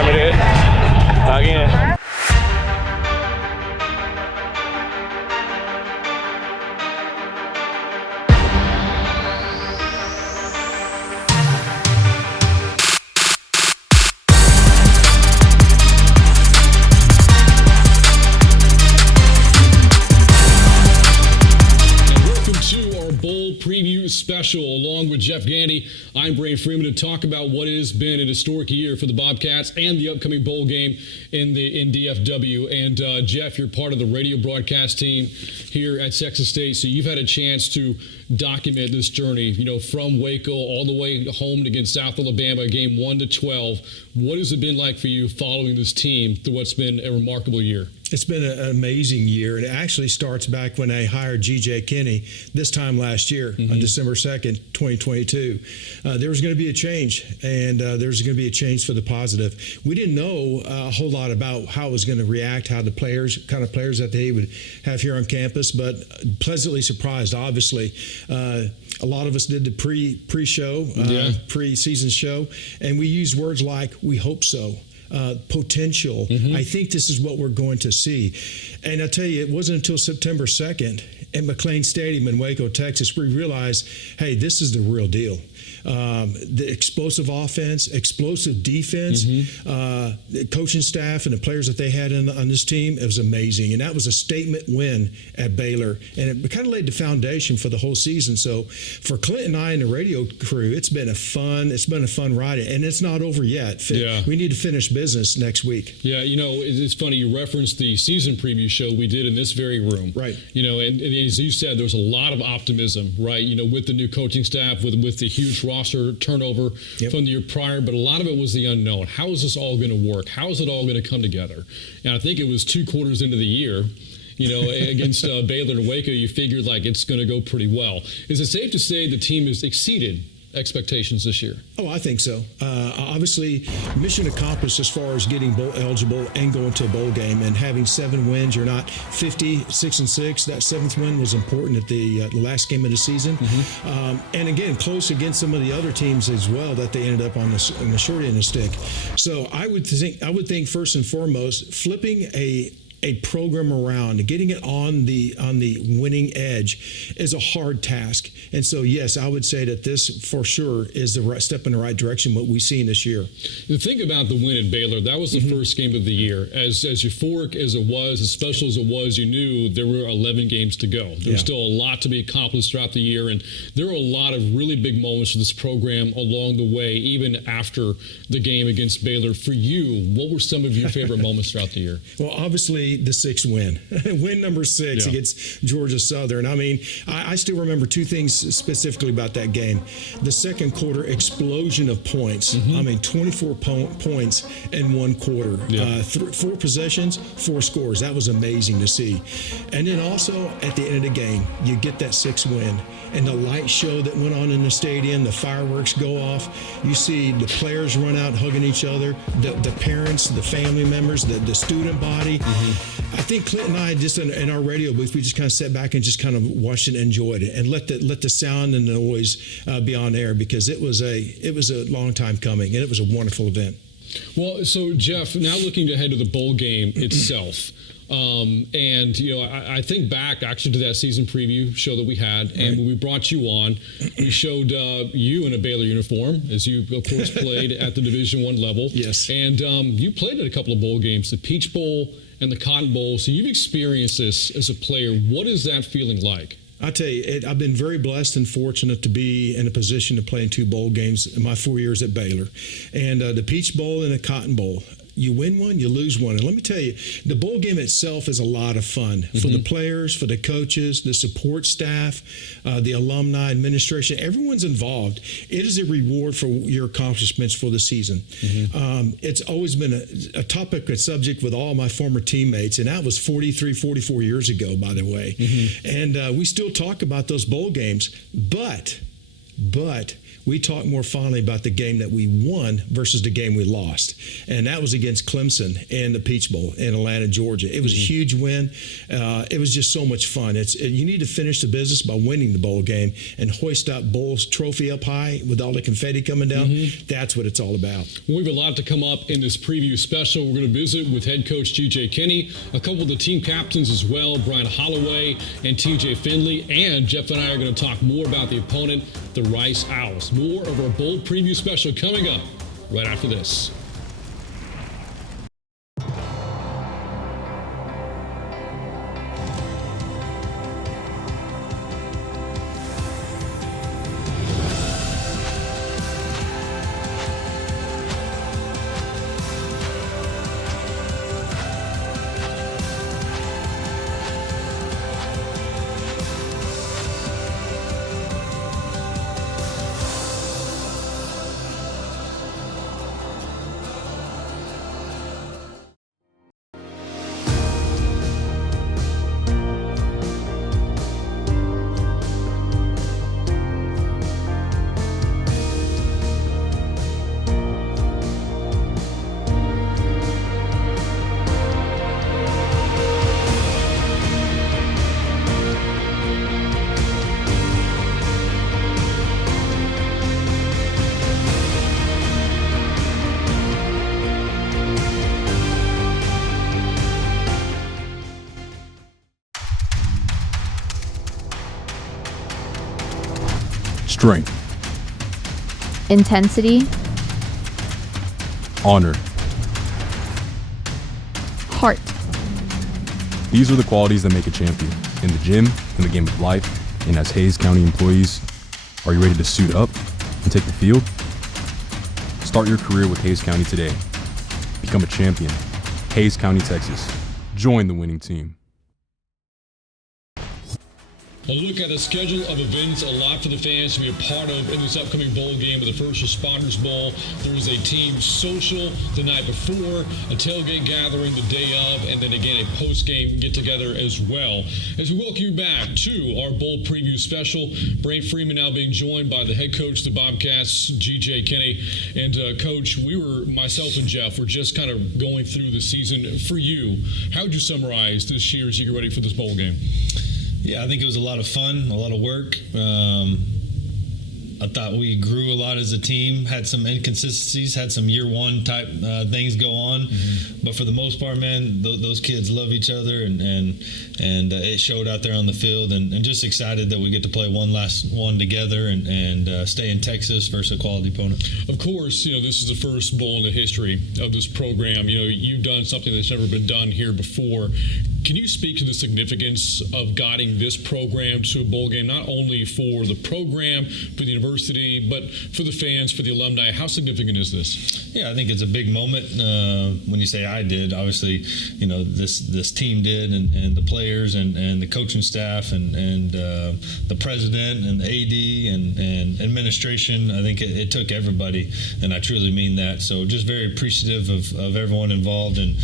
time it is. Log in. Preview special along with Geff Gandy. I'm Brian Freeman to talk about what has been a historic year for the Bobcats and the upcoming bowl game in DFW. And Geff, you're part of the radio broadcast team here at Texas State, so you've had a chance to document this journey, from Waco all the way home against South Alabama, game 1-12. What has it been like for you following this team through what's been a remarkable year? It's been an amazing year. It actually starts back when I hired GJ Kinne this time last year on December 2nd, 2022. There was going to be a change, and there's going to be a change for the positive. We didn't know a whole lot about how it was going to react, how the kind of players that they would have here on campus, but pleasantly surprised, obviously. A lot of us did the pre-show, pre-season show, and we used words like, we hope so. Potential. I think this is what we're going to see. And I tell you, it wasn't until September 2nd at McLean Stadium in Waco, Texas, we realized, hey, this is the real deal. The explosive offense, explosive defense, the coaching staff and the players that they had on this team, it was amazing. And that was a statement win at Baylor. And it kind of laid the foundation for the whole season. So for Clint and I and the radio crew, it's been a fun ride. And it's not over yet. Yeah. We need to finish business next week. Yeah, it's funny. You referenced the season preview show we did in this very room. Right. And as you said, there was a lot of optimism, right? With the new coaching staff, with the huge roster turnover from the year prior, but a lot of it was the unknown. How is this all going to work? How is it all going to come together? And I think it was 2 quarters into the year, against Baylor and Waco, you figured like it's going to go pretty well. Is it safe to say the team has exceeded expectations this year? Oh, I think so. Obviously, mission accomplished as far as getting bowl eligible and going to a bowl game and having 7 wins. You're not 56-6. That 7th win was important at the last game of the season. And again, close against some of the other teams as well that they ended up on the short end of the stick. So I would think first and foremost, flipping a program around, getting it on the winning edge is a hard task. And so, yes, I would say that this for sure is the right step in the right direction, what we've seen this year. The thing about the win at Baylor, that was the first game of the year. As euphoric as it was, as special as it was, you knew there were 11 games to go. There was still a lot to be accomplished throughout the year, and there were a lot of really big moments for this program along the way, even after the game against Baylor. For you, what were some of your favorite moments throughout the year? Well, obviously, the 6th win number 6 against Georgia Southern. I mean, I still remember 2 things specifically about that game. The second quarter explosion of points. I mean, 24 points in 1 quarter. 4 possessions, 4 scores. That was amazing to see. And then also at the end of the game, you get that 6th win. And the light show that went on in the stadium, the fireworks go off. You see the players run out hugging each other, the parents, the family members, the student body. I think Clint and I just in our radio booth, we just kind of sat back and just kind of watched it and enjoyed it and let the sound and the noise be on air, because it was a long time coming and it was a wonderful event. Well, so Geff, now looking ahead to the bowl game itself. I think back actually to that season preview show that we had, and when we brought you on, we showed you in a Baylor uniform, as you of course played at the Division I level. Yes. And you played at a couple of bowl games, the Peach Bowl and the Cotton Bowl. So you've experienced this as a player. What is that feeling like? I tell you, I've been very blessed and fortunate to be in a position to play in 2 bowl games in my 4 years at Baylor, and the Peach Bowl and the Cotton Bowl. You win one, you lose one. And let me tell you, the bowl game itself is a lot of fun for the players, for the coaches, the support staff, the alumni, administration. Everyone's involved. It is a reward for your accomplishments for the season. It's always been a topic, a subject with all my former teammates, and that was 43, 44 years ago, by the way. And we still talk about those bowl games, but we talk more fondly about the game that we won versus the game we lost. And that was against Clemson in the Peach Bowl in Atlanta, Georgia. It was a huge win. It was just so much fun. You need to finish the business by winning the bowl game and hoist that bowl's trophy up high with all the confetti coming down. That's what it's all about. We have a lot to come up in this preview special. We're going to visit with head coach GJ Kinne, a couple of the team captains as well, Brian Holloway and TJ Finley, and Geff and I are going to talk more about the opponent, the Rice Owls. More of our bowl preview special coming up right after this. Strength, intensity, honor. heart. These are the qualities that make a champion in the gym, in the game of life, and as Hays County employees. Are you ready to suit up and take the field? Start your career with Hays County today. Become a champion. Hays County, Texas. Join the winning team. A look at a schedule of events, a lot for the fans to be a part of in this upcoming bowl game of the First Responders Bowl. There is a team social the night before, a tailgate gathering the day of, and then again a post-game get-together as well. As we welcome you back to our bowl preview special, Brant Freeman now being joined by the head coach of the Bobcats, GJ Kinne. And Coach, myself and Geff, were just kind of going through the season. For you, how would you summarize this year as you get ready for this bowl game? Yeah, I think it was a lot of fun, a lot of work. I thought we grew a lot as a team, had some inconsistencies, had some year one type things go on. But for the most part, man, those kids love each other, and it showed out there on the field. And just excited that we get to play one last one together and stay in Texas versus a quality opponent. Of course, this is the first bowl in the history of this program. You've done something that's never been done here before. Can you speak to the significance of guiding this program to a bowl game, not only for the program, for the university, but for the fans, for the alumni? How significant is this? Yeah, I think it's a big moment. When you say I did, obviously, this team did, and the players and the coaching staff and the president and the AD and administration. I think it took everybody, and I truly mean that. So just very appreciative of everyone involved, and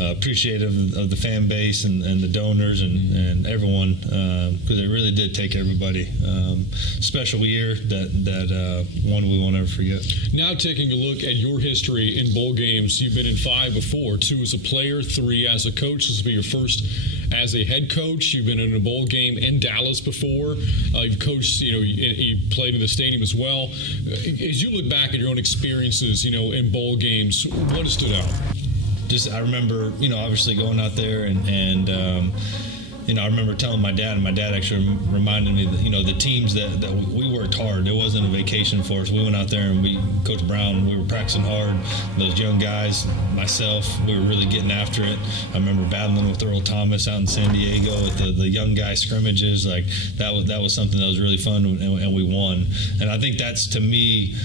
appreciative of the fan base and the donors and everyone, because it really did take everybody. Special year that one we won't ever forget. Now taking a look at your history in bowl games, you've been in 5 before, 2 as a player, 3 as a coach. This will be your first as a head coach. You've been in a bowl game in Dallas before. You've coached, you played in the stadium as well. As you look back at your own experiences, in bowl games, what has stood out? I remember, obviously going out there and I remember telling my dad, and my dad actually reminded me that, the teams that we worked hard. It wasn't a vacation for us. We went out there and Coach Brown, we were practicing hard. Those young guys, myself, we were really getting after it. I remember battling with Earl Thomas out in San Diego at the young guy scrimmages. Like that was something that was really fun, and we won. And I think that's, to me,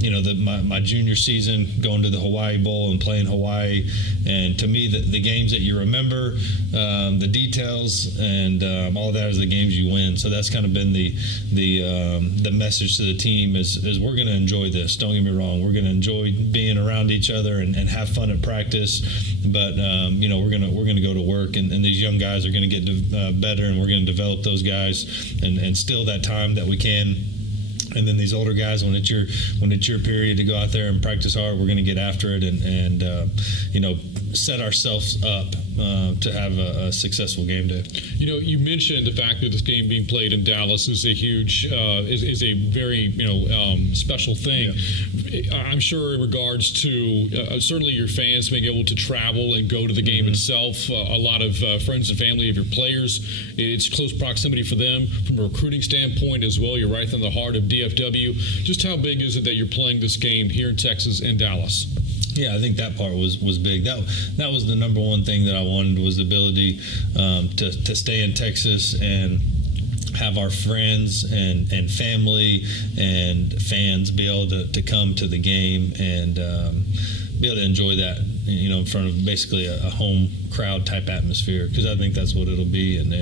my junior season, going to the Hawaii Bowl and playing Hawaii, and to me, the games that you remember, the details, and all that is the games you win. So that's kind of been the message to the team is we're going to enjoy this. Don't get me wrong, we're going to enjoy being around each other and have fun at practice. But we're gonna go to work, and these young guys are going to get better, and we're going to develop those guys and steal that time that we can. And then these older guys, when it's your period to go out there and practice hard, we're going to get after it and set ourselves up to have a successful game day. You mentioned the fact that this game being played in Dallas is a huge, is a very special thing. Yeah. I'm sure in regards to certainly your fans being able to travel and go to the game itself. A lot of friends and family of your players. It's close proximity for them from a recruiting standpoint as well. You're right in the heart of DFW. Just how big is it that you're playing this game here in Texas and Dallas? Yeah, I think that part was big. That was the number one thing that I wanted, was the ability to stay in Texas and have our friends and family and fans be able to come to the game and be able to enjoy that, in front of basically a home crowd type atmosphere, because I think that's what it'll be, and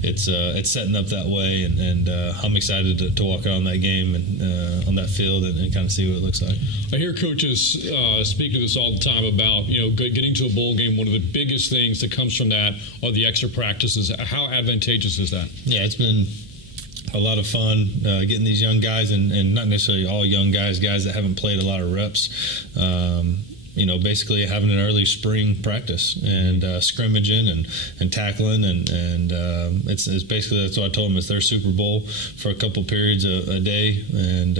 it's setting up that way, and I'm excited to walk out on that game and on that field and kind of see what it looks like. I hear coaches speak to this all the time about getting to a bowl game. One of the biggest things that comes from that are the extra practices. How advantageous is that? Yeah, it's been a lot of fun getting these young guys, and not necessarily all young guys that haven't played a lot of reps. Basically having an early spring practice and scrimmaging and tackling, and it's basically, that's what I told them, it's their Super Bowl for a couple periods a day, and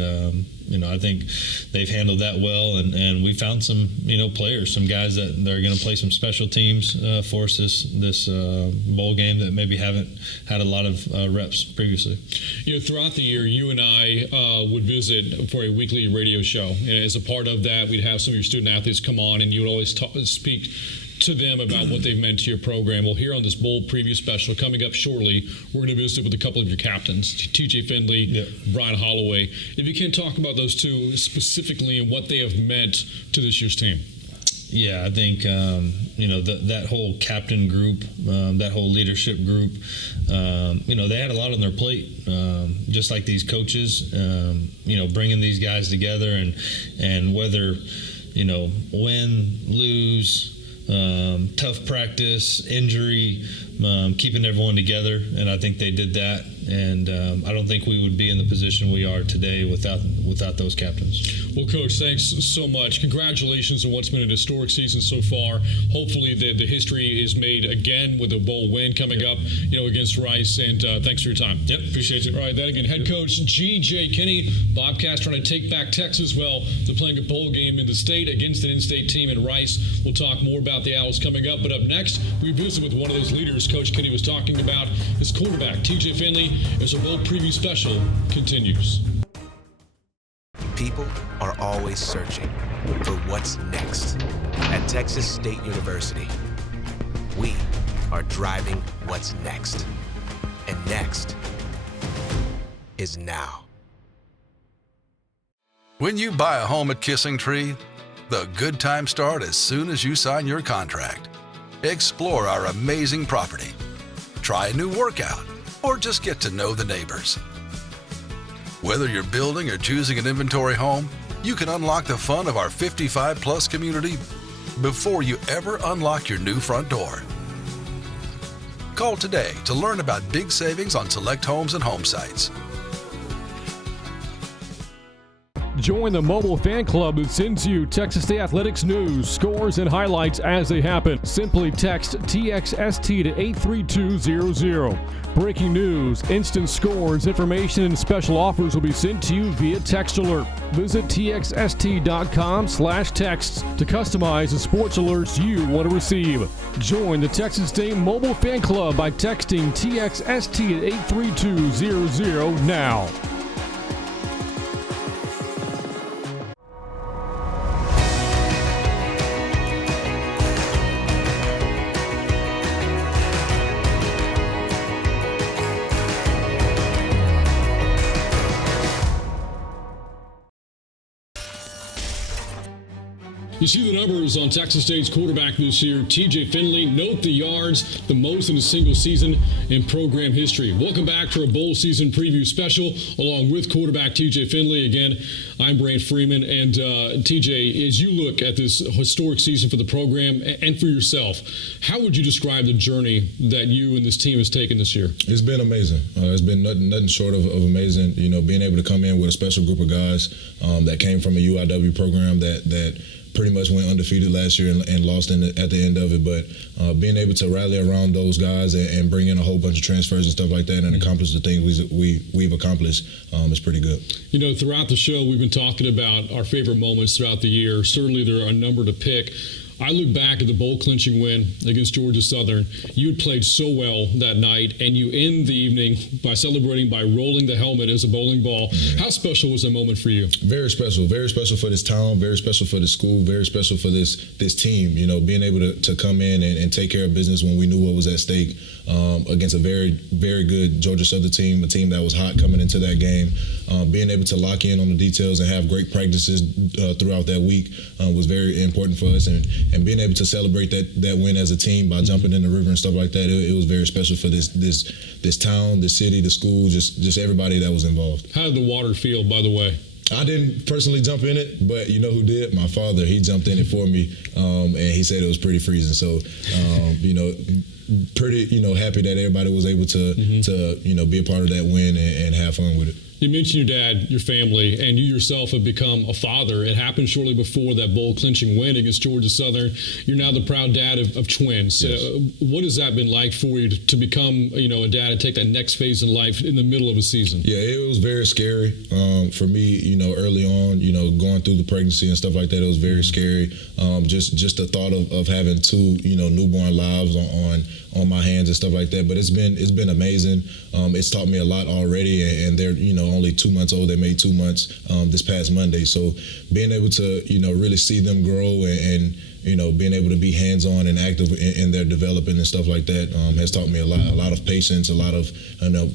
I think they've handled that well, and we found some players, some guys that are going to play some special teams for us this bowl game that maybe haven't had a lot of reps previously. Throughout the year, you and I would visit for a weekly radio show, and as a part of that, we'd have some of your student athletes come on, and you would always speak to them about what they've meant to your program. Well, here on this bowl preview special coming up shortly, we're going to visit with a couple of your captains, TJ Finley, Brian Holloway. If you can talk about those two specifically and what they have meant to this year's team. Yeah, I think that whole captain group, that whole leadership group, they had a lot on their plate, just like these coaches. Bringing these guys together, and whether win, lose, tough practice, injury, keeping everyone together, and I think they did that. And I don't think we would be in the position we are today without those captains. Well, Coach, thanks so much. Congratulations on what's been an historic season so far. Hopefully the history is made again with a bowl win coming up, against Rice. And thanks for your time. Yep, appreciate it. All right, that again, head coach GJ Kinne. Bobcats trying to take back Texas. Well, they're playing a bowl game in the state against an in-state team in Rice. We'll talk more about the Owls coming up. But up next, we visit with one of those leaders Coach Kinne was talking about, his quarterback, TJ Finley, as our bowl preview special continues. People are always searching for what's next. At Texas State University, we are driving what's next. And next is now. When you buy a home at Kissing Tree, the good times start as soon as you sign your contract. Explore our amazing property. Try a new workout, or just get to know the neighbors. Whether you're building or choosing an inventory home, you can unlock the fun of our 55-plus community before you ever unlock your new front door. Call today to learn about big savings on select homes and home sites. Join the mobile fan club that sends you Texas State Athletics news, scores, and highlights as they happen. Simply text TXST to 83200. Breaking news, instant scores, information, and special offers will be sent to you via text alert. Visit txst.com/texts to customize the sports alerts you want to receive. Join the Texas State Mobile Fan Club by texting TXST at 83200 now. You see the numbers on Texas State's quarterback this year, TJ Finley. Note the yards, the most in a single season in program history. Welcome back to our bowl season preview special, along with quarterback TJ Finley. Again, I'm Brant Freeman. And TJ, as you look at this historic season for the program and for yourself, how would you describe the journey that you and this team has taken this year? It's been amazing. It's been nothing short of amazing. You know, being able to come in with a special group of guys that came from a UIW program that pretty much went undefeated last year and lost at the end of it. But being able to rally around those guys and bring in a whole bunch of transfers and stuff like that and accomplish the things we've accomplished is pretty good. You know, throughout the show, we've been talking about our favorite moments throughout the year. Certainly there are a number to pick. I look back at the bowl-clinching win against Georgia Southern. You had played so well that night, and you end the evening by celebrating by rolling the helmet as a bowling ball. Mm-hmm. How special was that moment for you? Very special for this town, very special for the school, very special for this team. You know, being able to come in and take care of business when we knew what was at stake against a very, very good Georgia Southern team, a team that was hot coming into that game. Being able to lock in on the details and have great practices throughout that week was very important for us. And being able to celebrate that win as a team by jumping in the river and stuff like that, it was very special for this town, the city, the school, just everybody that was involved. How did the water feel, by the way? I didn't personally jump in it, but you know who did? My father. He jumped in it for me, and he said it was pretty freezing. So, you know, pretty, you know, happy that everybody was able to you know, be a part of that win and have fun with it. You mentioned your dad, your family, and you yourself have become a father. It happened shortly before that bowl-clinching win against Georgia Southern. You're now the proud dad of twins. Yes. What has that been like for you to become, you know, a dad and take that next phase in life in the middle of a season? Yeah, it was very scary for me. You know, early on, you know, going through the pregnancy and stuff like that, it was very scary. Just the thought of having two, you know, newborn lives on my hands and stuff like that. But it's been amazing. It's taught me a lot already, and they're, you know, only 2 months old. They made 2 months this past Monday. So being able to, you know, really see them grow and you know, being able to be hands-on and active in their development and stuff like that has taught me a lot of patience, a lot of,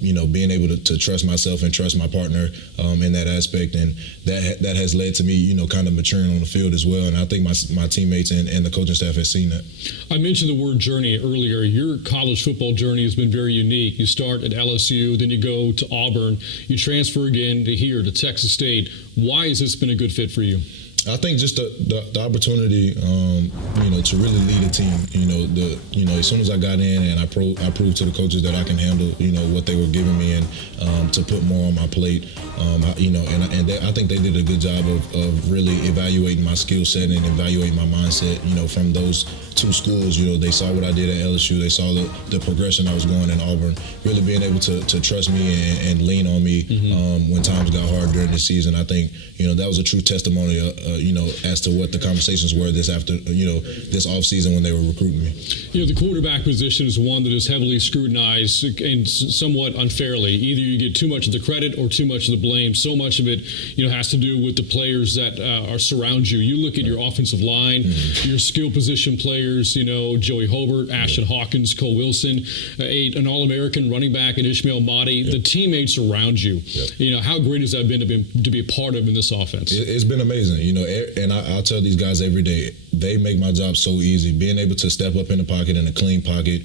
you know, being able to trust myself and trust my partner in that aspect. And that has led to me, you know, kind of maturing on the field as well. And I think my teammates and the coaching staff has seen that. I mentioned the word journey earlier. Your college football journey has been very unique. You start at LSU, then you go to Auburn. You transfer again to here, to Texas State. Why has this been a good fit for you? I think just the opportunity, you know, to really lead a team. You know, as soon as I got in and I proved to the coaches that I can handle, you know, what they were giving me and to put more on my plate. You know, and I think they did a good job of really evaluating my skill set and evaluating my mindset. You know, from those two schools, you know, they saw what I did at LSU. They saw the progression I was going in Auburn. Really being able to trust me and lean on me when times got hard during the season. I think, you know, that was a true testimony. You know, as to what the conversations were this off season when they were recruiting me. You know, the quarterback position is one that is heavily scrutinized and somewhat unfairly. Either you get too much of the credit or too much of the blame. So much of it, you know, has to do with the players that surround you. You look at your offensive line, your skill position players. You know, Joey Hobart, Ashton Hawkins, Cole Wilson, an All-American running back in Ishmael Mahdi. The teammates around you. You know, how great has that been to be a part of in this offense? It's been amazing. You know. And I'll tell these guys every day, they make my job so easy. Being able to step up in the pocket, in a clean pocket,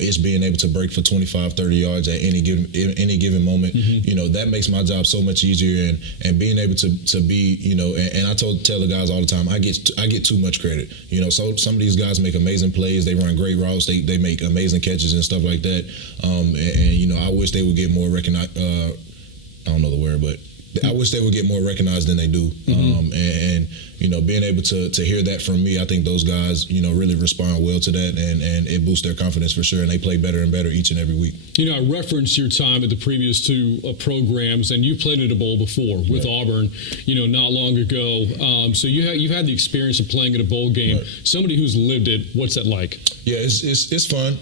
it's being able to break for 25, 30 yards at any given moment. You know, that makes my job so much easier. And being able to be, you know, and I tell the guys all the time, I get too much credit. You know, so some of these guys make amazing plays. They run great routes. They make amazing catches and stuff like that. And you know, I wish they would get more recognized. I don't know the word, but I wish they would get more recognized than they do. And you know, being able to hear that from me, I think those guys, you know, really respond well to that, and it boosts their confidence for sure, and they play better and better each and every week. You know, I referenced your time at the previous two programs, and you played at a bowl before with Auburn, you know, not long ago. So you've had the experience of playing at a bowl game. Somebody who's lived it, what's that like? Yeah, it's fun,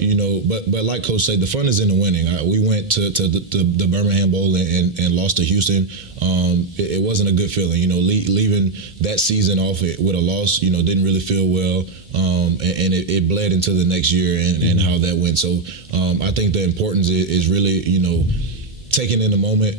you know, but like Coach said, the fun is in the winning. We went to the Birmingham Bowl and lost to Houston. It wasn't a good feeling, you know, leaving that season off with a loss, you know, didn't really feel well, and it bled into the next year and how that went. So I think the importance is really, you know, taking in the moment,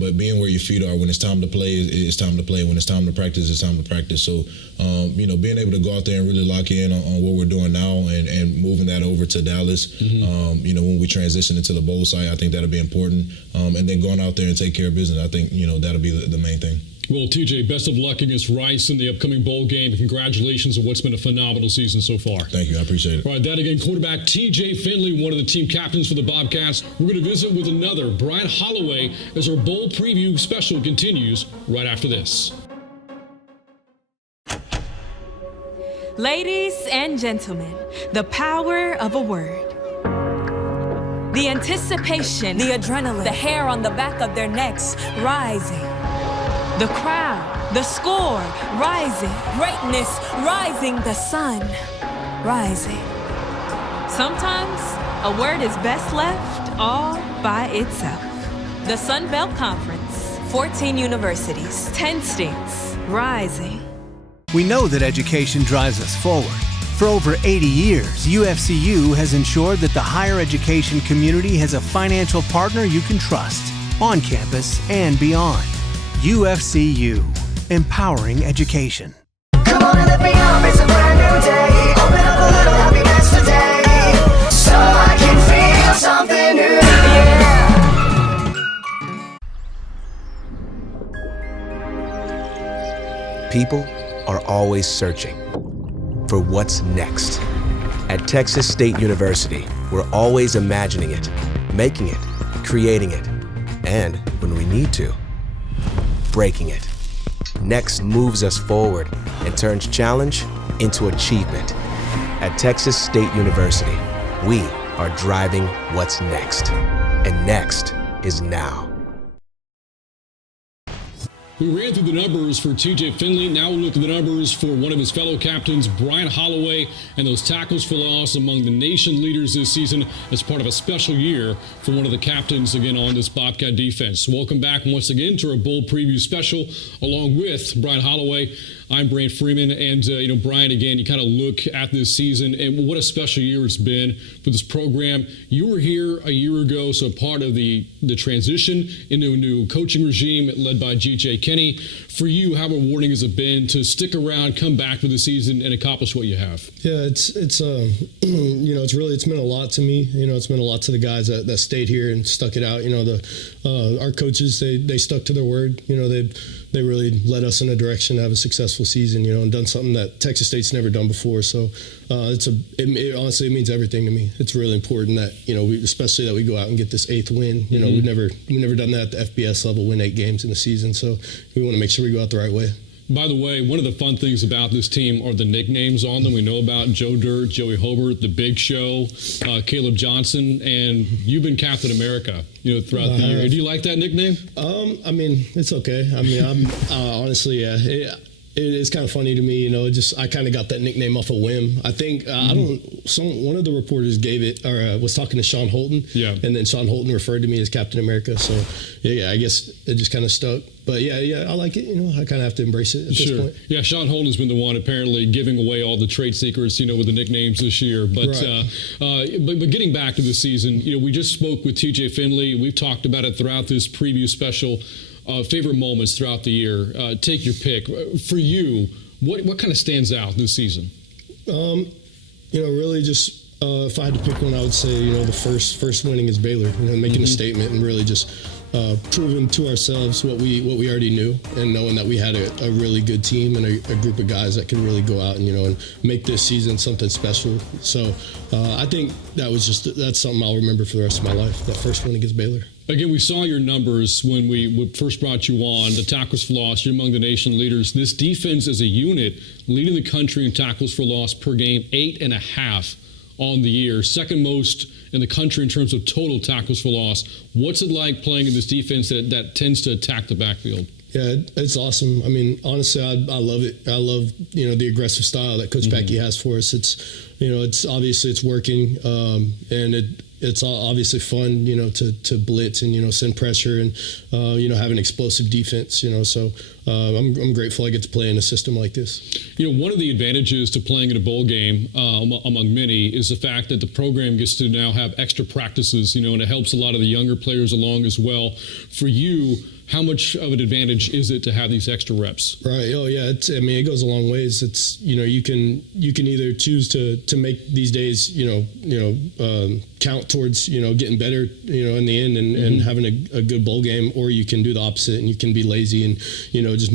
but being where your feet are when it's time to play, it's time to play. When it's time to practice, it's time to practice. So, being able to go out there and really lock in on what we're doing now and moving that over to Dallas, when we transition into the bowl site, I think that'll be important. And then going out there and take care of business, I think, that'll be the main thing. Well, TJ, best of luck against Rice in the upcoming bowl game. Congratulations on what's been a phenomenal season so far. Thank you. I appreciate it. All right, that again, quarterback TJ Finley, one of the team captains for the Bobcats. We're going to visit with another, Brian Holloway, as our bowl preview special continues right after this. Ladies and gentlemen, the power of a word. The anticipation, the adrenaline, the hair on the back of their necks rising. The crowd, the score, rising. Greatness, rising. The sun, rising. Sometimes a word is best left all by itself. The Sun Belt Conference, 14 universities, 10 states, rising. We know that education drives us forward. For over 80 years, UFCU has ensured that the higher education community has a financial partner you can trust, on campus and beyond. UFCU, empowering education. Come on and let me up, it's a brand new day. Open up a little happiness today, so I can feel something new. Yeah. People are always searching for what's next. At Texas State University, we're always imagining it, making it, creating it, and when we need to, breaking it. Next moves us forward and turns challenge into achievement. At Texas State University, we are driving what's next. And next is now. We ran through the numbers for TJ Finley. Now we'll look at the numbers for one of his fellow captains, Brian Holloway, and those tackles for loss among the nation leaders this season as part of a special year for one of the captains, again, on this Bobcat defense. Welcome back once again to our bowl preview special, along with Brian Holloway. I'm Brant Freeman, and Brian, again, you kind of look at this season and what a special year it's been for this program. You were here a year ago, so part of the transition into a new coaching regime led by GJ Kinne. For you, how rewarding has it been to stick around, come back for the season, and accomplish what you have? Yeah, it's it's meant a lot to me. It's meant a lot to the guys that stayed here and stuck it out. Our coaches, they stuck to their word. They really led us in a direction to have a successful season, and done something that Texas State's never done before. So it honestly means everything to me. It's really important that, especially that we go out and get this 8th win. We've never done that at the FBS level, win 8 games in a season. So we want to make sure we go out the right way. By the way, one of the fun things about this team are the nicknames on them. We know about Joe Dirt, Joey Hobart, The Big Show, Caleb Johnson, and you've been Captain America, throughout the year. Do you like that nickname? It's okay. I'm honestly, yeah. It's kind of funny to me, I kind of got that nickname off a whim. I think one of the reporters gave it, or was talking to Sean Holton, and then Sean Holton referred to me as Captain America. So I guess it just kind of stuck. But yeah, I like it. I kind of have to embrace it at this point. Yeah, Sean Holton's been the one apparently giving away all the trade secrets, with the nicknames this year. But right. But getting back to the season, we just spoke with TJ Finley. We've talked about it throughout this preview special. Favorite moments throughout the year. Take your pick. For you, what kind of stands out this season? Really just if I had to pick one, I would say the first winning is Baylor. Making a statement and really just proving to ourselves what we already knew, and knowing that we had a really good team and a group of guys that can really go out and and make this season something special. So I think that's something I'll remember for the rest of my life. That first win against Baylor. Again, we saw your numbers when we first brought you on. The tackles for loss, you're among the nation leaders. This defense as a unit leading the country in tackles for loss per game, 8.5 on the year. Second most in the country in terms of total tackles for loss. What's it like playing in this defense that tends to attack the backfield? Yeah, it's awesome. I mean, honestly, I love it. I love, the aggressive style that Coach Becky has for us. It's obviously it's working, and it's obviously fun, to blitz and, send pressure and, have an explosive defense, so I'm grateful I get to play in a system like this. One of the advantages to playing in a bowl game, among many, is the fact that the program gets to now have extra practices, and it helps a lot of the younger players along as well. For you, how much of an advantage is it to have these extra reps? Right. Oh yeah. It goes a long ways. It's, you can either choose to make these days, count towards, getting better, in the end and having a good bowl game, or you can do the opposite and you can be lazy and, just,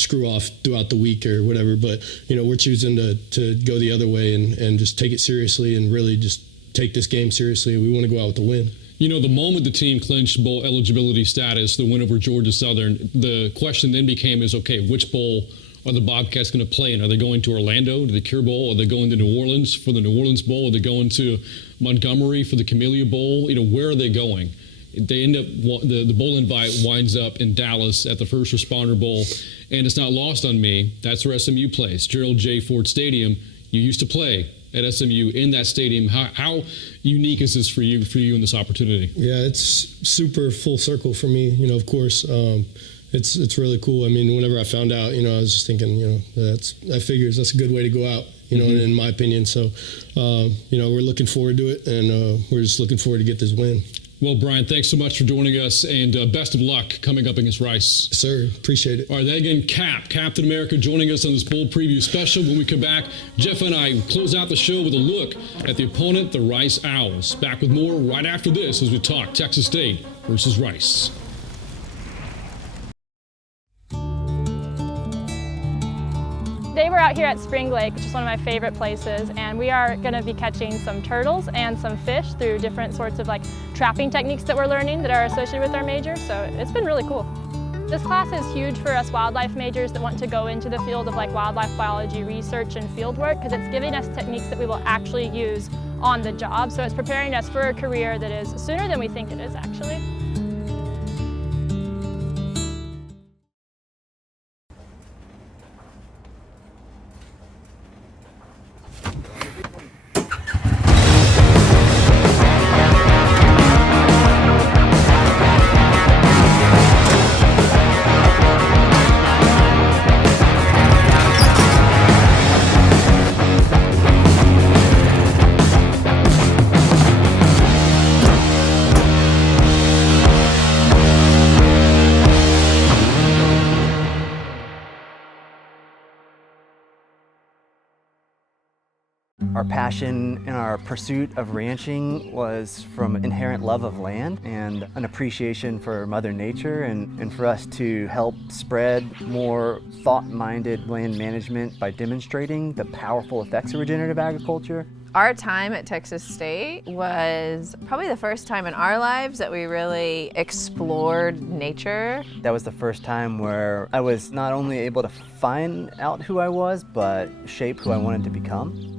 screw off throughout the week or whatever. But, we're choosing to go the other way and just take it seriously and really just take this game seriously. We want to go out with the win. The moment the team clinched bowl eligibility status, the win over Georgia Southern, the question then became okay, which bowl are the Bobcats going to play in? Are they going to Orlando, to the Cure Bowl? Are they going to New Orleans for the New Orleans Bowl? Are they going to Montgomery for the Camellia Bowl? Where are they going? They end up, the bowl invite winds up in Dallas at the First Responder Bowl, and it's not lost on me. That's where SMU plays, Gerald J. Ford Stadium. You used to play at SMU in that stadium. How unique is this for you in this opportunity? Yeah, it's super full circle for me. Of course, it's really cool. I mean, whenever I found out, I was just thinking, that figures that's a good way to go out. In my opinion. So, we're looking forward to it, and we're just looking forward to get this win. Well, Brian, thanks so much for joining us, and best of luck coming up against Rice. Sir, appreciate it. All right, then again, Captain America, joining us on this bowl preview special. When we come back, Geff and I close out the show with a look at the opponent, the Rice Owls. Back with more right after this as we talk Texas State versus Rice. Today we're out here at Spring Lake, which is one of my favorite places, and we are going to be catching some turtles and some fish through different sorts of trapping techniques that we're learning that are associated with our major, so it's been really cool. This class is huge for us wildlife majors that want to go into the field of wildlife biology research and field work, because it's giving us techniques that we will actually use on the job, so it's preparing us for a career that is sooner than we think it is actually. Our passion and our pursuit of ranching was from inherent love of land and an appreciation for Mother Nature and for us to help spread more thought-minded land management by demonstrating the powerful effects of regenerative agriculture. Our time at Texas State was probably the first time in our lives that we really explored nature. That was the first time where I was not only able to find out who I was, but shape who I wanted to become.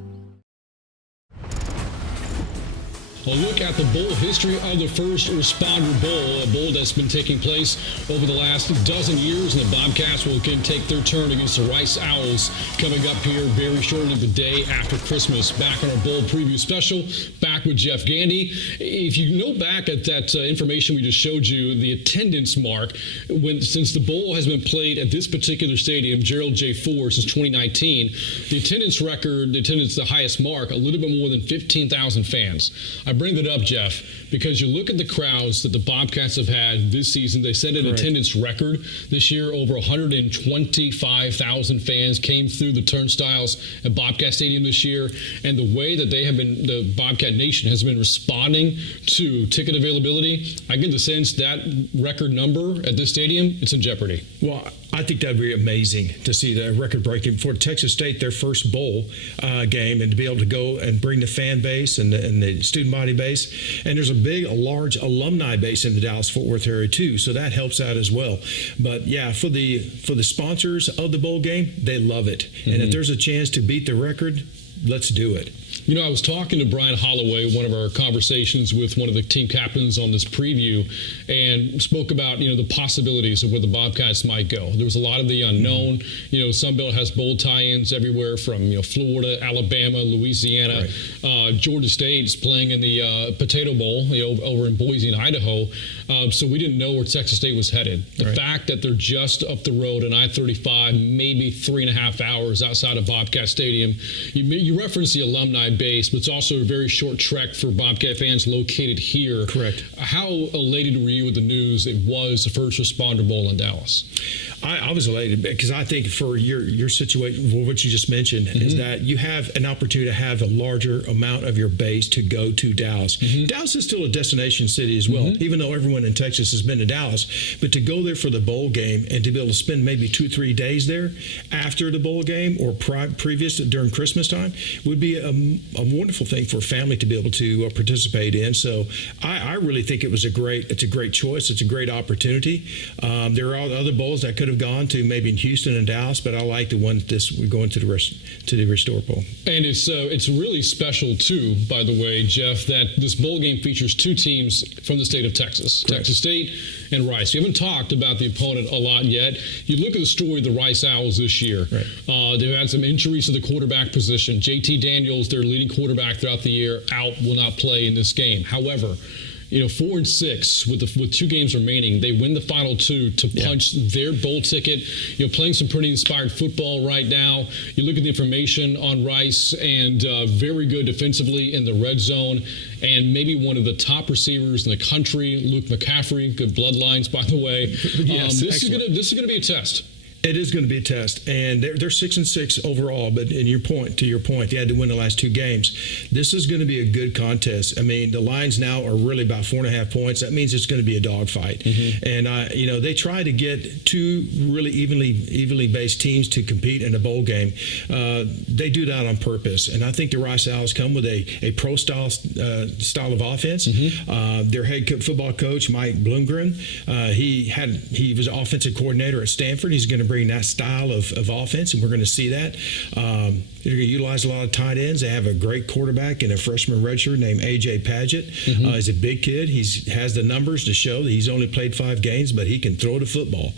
A look at the bowl history of the First Responder Bowl, a bowl that's been taking place over the last dozen years, and the Bobcats will again take their turn against the Rice Owls coming up here very shortly the day after Christmas. Back on our bowl preview special, back with Geff Gandy. If you know back at that information we just showed you, the attendance mark, since the bowl has been played at this particular stadium, Gerald J. Ford, since 2019, the attendance record, the highest mark, a little bit more than 15,000 fans. I bring that up, Geff, because you look at the crowds that the Bobcats have had this season. They set an attendance record this year. Over 125,000 fans came through the turnstiles at Bobcat Stadium this year. And the way that the Bobcat Nation has been responding to ticket availability, I get the sense that record number at this stadium, it's in jeopardy. Well, I think that'd be amazing to see the record breaking for Texas State, their first bowl game, and to be able to go and bring the fan base and the student body base. And there's a large alumni base in the Dallas-Fort Worth area too, so that helps out as well. But yeah, for the sponsors of the bowl game, they love it. And if there's a chance to beat the record, let's do it. You know, I was talking to Brian Holloway, one of our conversations with one of the team captains on this preview, and spoke about, you know, the possibilities of where the Bobcats might go. There was a lot of the unknown. You know, Sunbelt has bowl tie-ins everywhere from, you know, Florida, Alabama, Louisiana. Right. Georgia State's playing in the Potato Bowl, you know, over in Boise and Idaho. So we didn't know where Texas State was headed. The fact that they're just up the road on I-35, maybe 3.5 hours outside of Bobcat Stadium. You referenced the alumni base, but it's also a very short trek for Bobcat fans located here. Correct. How elated were you with the news it was the First Responder Bowl in Dallas? I was elated because I think for your situation, what you just mentioned, is that you have an opportunity to have a larger amount of your base to go to Dallas. Dallas is still a destination city as well, even though everyone in Texas has been to Dallas. But to go there for the bowl game and to be able to spend maybe 2-3 days there after the bowl game or previous during Christmas time would be a wonderful thing for a family to be able to participate in. So I really think it's a great choice. It's a great opportunity. There are other bowls that could have gone to maybe in Houston and Dallas, but I like the one we're going to the Restore Bowl. And it's really special too, by the way, Geoff, that this bowl game features two teams from the state of Texas, Correct. Texas State and Rice. We haven't talked about the opponent a lot yet. You look at the story of the Rice Owls this year. Right. They've had some injuries to the quarterback position. JT Daniels, their leading quarterback throughout the year, will not play in this game. However, you know, 4-6 with 2 games remaining, they win the final 2 to punch their bowl ticket. You know, playing some pretty inspired football right now. You look at the information on Rice, and very good defensively in the red zone, and maybe one of the top receivers in the country, Luke McCaffrey. Good bloodlines, by the way. Yes, this is gonna be a test. It is going to be a test, and they're 6-6 overall. But to your point, they had to win the last 2 games. This is going to be a good contest. I mean, the lines now are really about 4.5 points. That means it's going to be a dogfight. And you know, they try to get 2 really evenly based teams to compete in a bowl game. They do that on purpose, and I think the Rice Owls come with a pro style of offense. Their head football coach, Mike Bloomgren, he was offensive coordinator at Stanford. He's going to bring that style of offense, and we're going to see that. They're going to utilize a lot of tight ends. They have a great quarterback and a freshman redshirt named AJ Padgett. He's a big kid. He has the numbers to show that he's only played 5 games, but he can throw the football.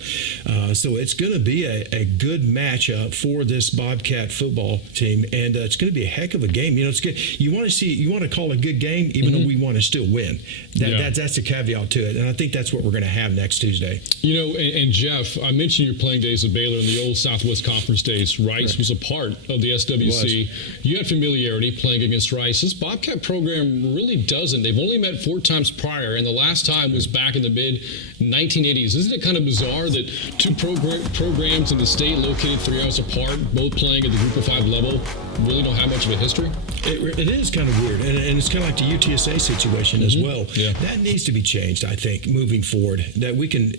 So it's going to be a good matchup for this Bobcat football team, and it's going to be a heck of a game. You know, it's good. You want to call a good game, even though we want to still win. That's the caveat to it, and I think that's what we're going to have next Tuesday. You know, and Geoff, I mentioned your playing days at Baylor in the old Southwest Conference days. Rice was a part of the SWC. You had familiarity playing against Rice. This Bobcat program really doesn't. They've only met 4 times prior, and the last time was back in the mid-1980s. Isn't it kind of bizarre that 2 programs in the state located 3 hours apart, both playing at the Group of 5 level, really don't have much of a history? It is kind of weird, and it's kind of like the UTSA situation as well. That needs to be changed, I think, moving forward. That we can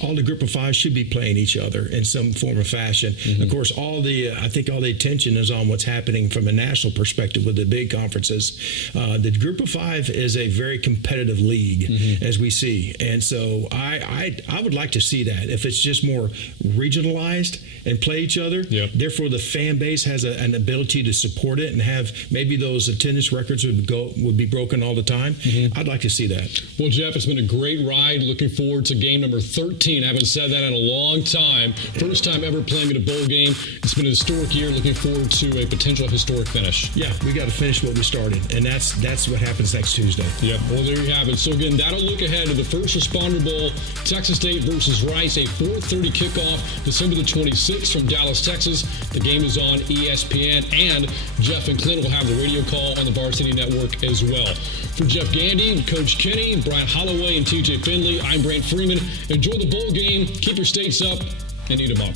all the Group of 5 should be playing each other in some form or fashion. Of course, I think all the attention is on what's happening from a national perspective with the big conferences. The Group of 5 is a very competitive league, as we see, and so I would like to see that if it's just more regionalized and play each other. Therefore, the fan base has an ability to support it and have maybe those attendance records would be broken all the time. I'd like to see that. Well, Geoff, it's been a great ride. Looking forward to game number 13. I haven't said that in a long time. First time ever playing in a bowl game. It's been a historic year. Looking forward to a potential historic finish. Yeah, we got to finish what we started, and that's what happens next Tuesday. Yep. Well, there you have it. So again, that'll look ahead to the First Responder Bowl, Texas State versus Rice, a 4:30 kickoff, December the 26th from Dallas, Texas. The game is on ESPN, and Geoff and Clint will have the radio call on the Varsity Network as well. For Geff Gandy, Coach Kinne, Brian Holloway, and TJ Finley, I'm Brant Freeman. Enjoy the bowl game, keep your states up, and eat them up.